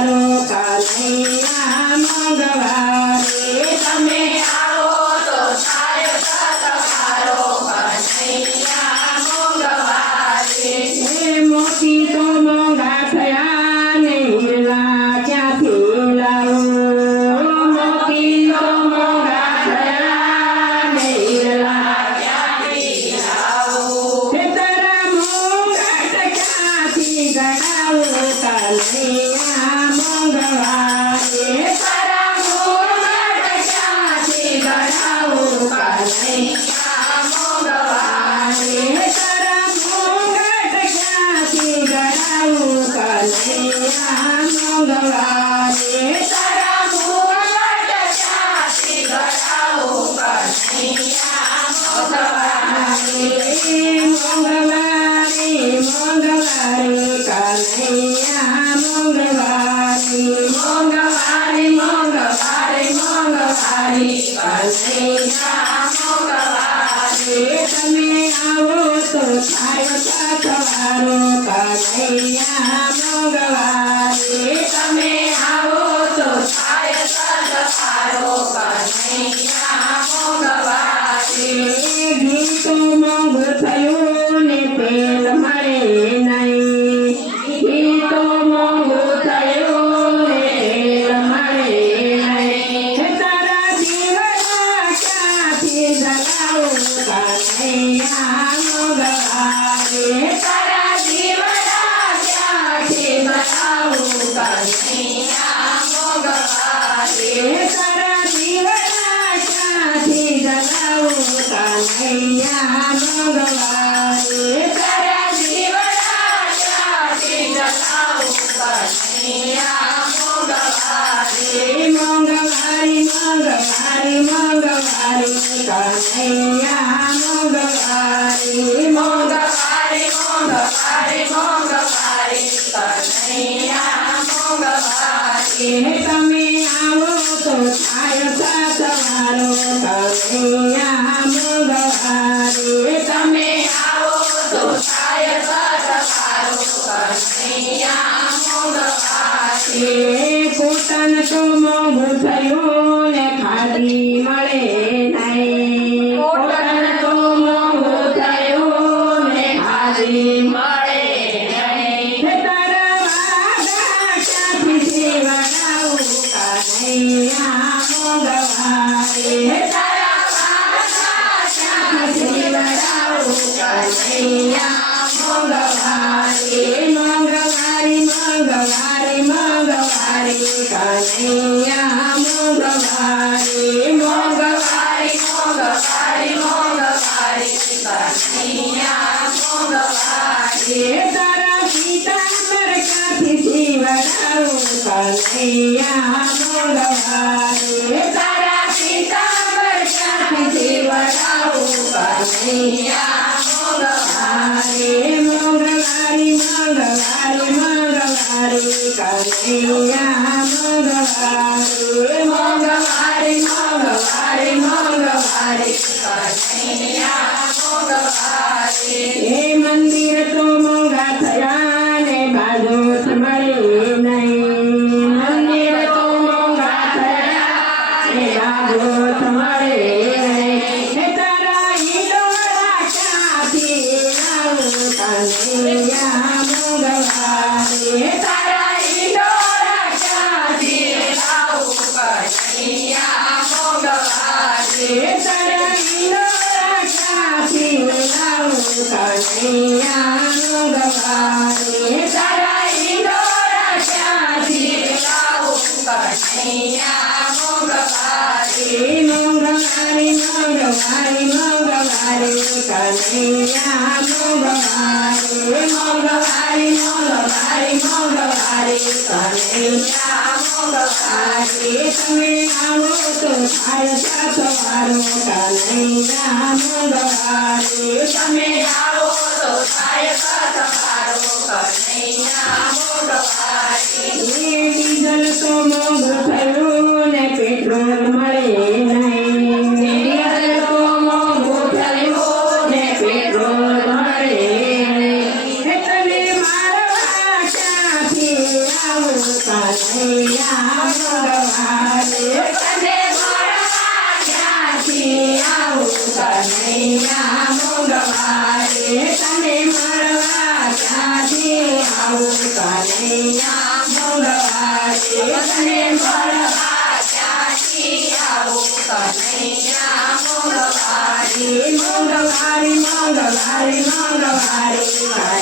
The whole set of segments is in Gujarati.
તમારો કનૈયા મંગળવારે તમે આવો તો થાય તમારો કનૈયા મંગળવારે મોતી તો મોંઘા થયા ને હીરા ક્યાંથી લાવો મોતી તો મોંઘા થયા ને હીરા ક્યાંથી લાવો તારા મોંઘાટ ક્યાંથી ગણાવો કનૈયા મંગળવારે તારા મોંઘાટ ક્યાંથી ગણાવો કનૈયા મંગળવારે તારા મોંઘાટ ક્યાંથી ગણાવો કનૈયા મંગળવારે તારા મોંઘાટ ક્યાંથી ગણાવો કનૈયા મંગળવારે કનૈયા મંગળવારે મંગળવારે કનૈયા મંગળવારે તમે આવો તો થાય તમારો કનૈયા મંગળવારે તમે આવો તો થાય તમારો કનૈયા મંગળવારે ઘી તો મોંઘું થયું ને તેલ મળે નહીં ઘી તો મોંઘું થયું ને તેલ મળે નહીં તારા દીવડા ક્યાંથી જલાવું કનૈયા મંગળવારે તારા દીવડા ક્યાંથી જલાવું કનૈયા મંગળવારે તારા દીવડા ક્યાંથી જલાવું કનૈયા મંગળવારે તારા દીવડા ક્યાંથી જલાવું કનૈયા મંગળવારે મંગળવારે કનૈયા મંગળવારે મંગળવારે કનૈયા મંગળવારે તમે આવો તો થાય તમારો કનૈયા મંગળવારે તમે આવો તો થાય તમારો કનૈયા મંગળવારે કોટન તો મોંઘું થયું ને ખાદી મળે નહીં કોટન તો મોંઘું થયું ને ખાદી મળે નહીં તારા વાદા ક્યાંથી સીવડાવું કનૈયા મંગળવારે તારા વાદા ક્યાંથી સીવડાવું કનૈયા મંગળવારે મંગળવારે કનૈયા મંગળવારે મંગળવારે કનૈયા મંગળવારે તારા પિતાંબર ક્યાંથી સીવડાવું કનૈયા મંગળવારે તારા પિતાંબર ક્યાંથી સીવડાવું કનૈયા મંગળવારે મંગળવારે કનૈયા મંગળવારે મંગળવારે કનૈયા મંગળવારે એ મંદિર તો મોંઘા થયા ને બાજોત મળે નહીં મંદિર તો મોંઘા થયા ને બાજોત મળે નહીં તારા ઈડોળા ક્યાંથી લાવું કનૈયા મંગળવારે તારા ઈડોળા ક્યાંથી લાવું કનૈયા મંગળવારે તારા ઈડોળા ક્યાંથી લાવું કનૈયા મંગળવારે તારા ઈડોળા ક્યાંથી લાવું કનૈયા મંગળવારે મંગળવારે કનૈયા મંગળવારે મંગળવારે કનૈયા મંગળવારે તમે આવો તો થાય તમારો કનૈયા મંગળવારે તમે આવો તો થાય તમારો કનૈયા મંગળવારે ડીઝલ તો મોંઘું થયું ને પેટ્રોલ મળે નહીં ડીઝલ તો મોંઘું થયું ને પેટ્રોલ મળે નહીં તમે મારવા ક્યાંથી આવું મંગળવારી મંગળવારી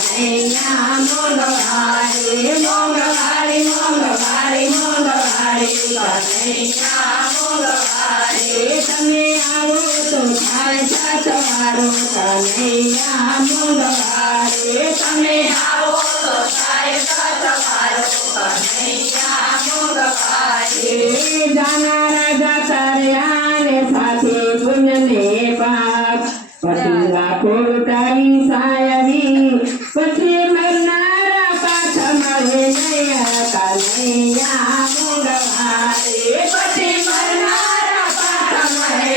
કનૈયા મંગળવારી મંગળવારી મંગળવારી મંગળવારી કનૈયા મંગળવારી તમે આવો તો થાય સતવારો કનૈયા મંગળવારી તમે આવો તો થાય સતવારો કનૈયા મંગળવારી જાનારા જાતા રહ્યા ને સાથે પુણ્યને પાપ પછી લાખો લૂંટાવી સાયવી પછી મરનારા પાછા મળે નયા કનૈયા મંગળવારી પછી મરનારા પાછા મળે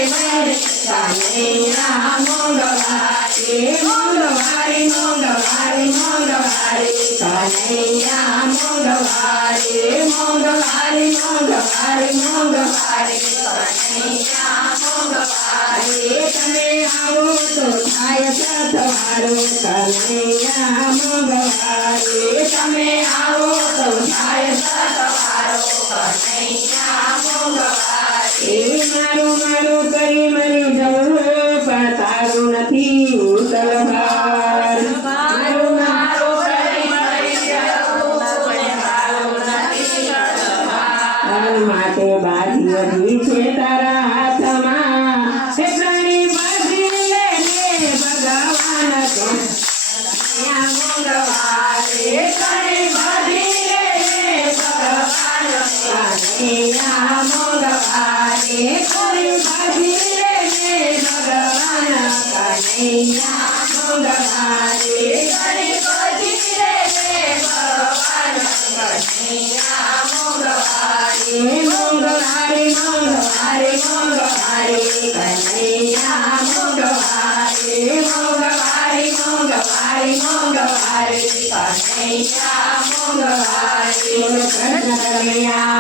કનૈયા મંગળવારી મંગળવારી મંગળવારી મંગળવારી કનૈયા મંગળવારી મંગળવારી મંગળવારી મંગળવારી કનૈયા મંગળવારી તમે આવો તો થાય સતવારો કનૈયા મંગળવારી તમે આવો તો થાય સતવારો કનૈયા મંગળવારી મારું મારું કરી મરી જવું પણ તારું નથી તલવાર મારું મારું કરી મરી જવું પણ તારું નથી તલવાર માટે બાજી હજી છે તારા હાથમાં એટલાની બાજી લેને ભગવાન કનૈયા મંગળવારી એટલાની બાજી લેને ભગવાન કનૈયા મંગળવારી એટલાની બાજી લેને ભગવાન કનૈયા મંગળવારી એટલાની બાજી લેને ભગવાન કનૈયા મંગળવારી મંગળવારી મંગળવારી મંગળવારી કનૈયા મંગળવારી મંગળવારી મંગળવારી મંગળવારી કનૈયા મંગળવારી કનૈયા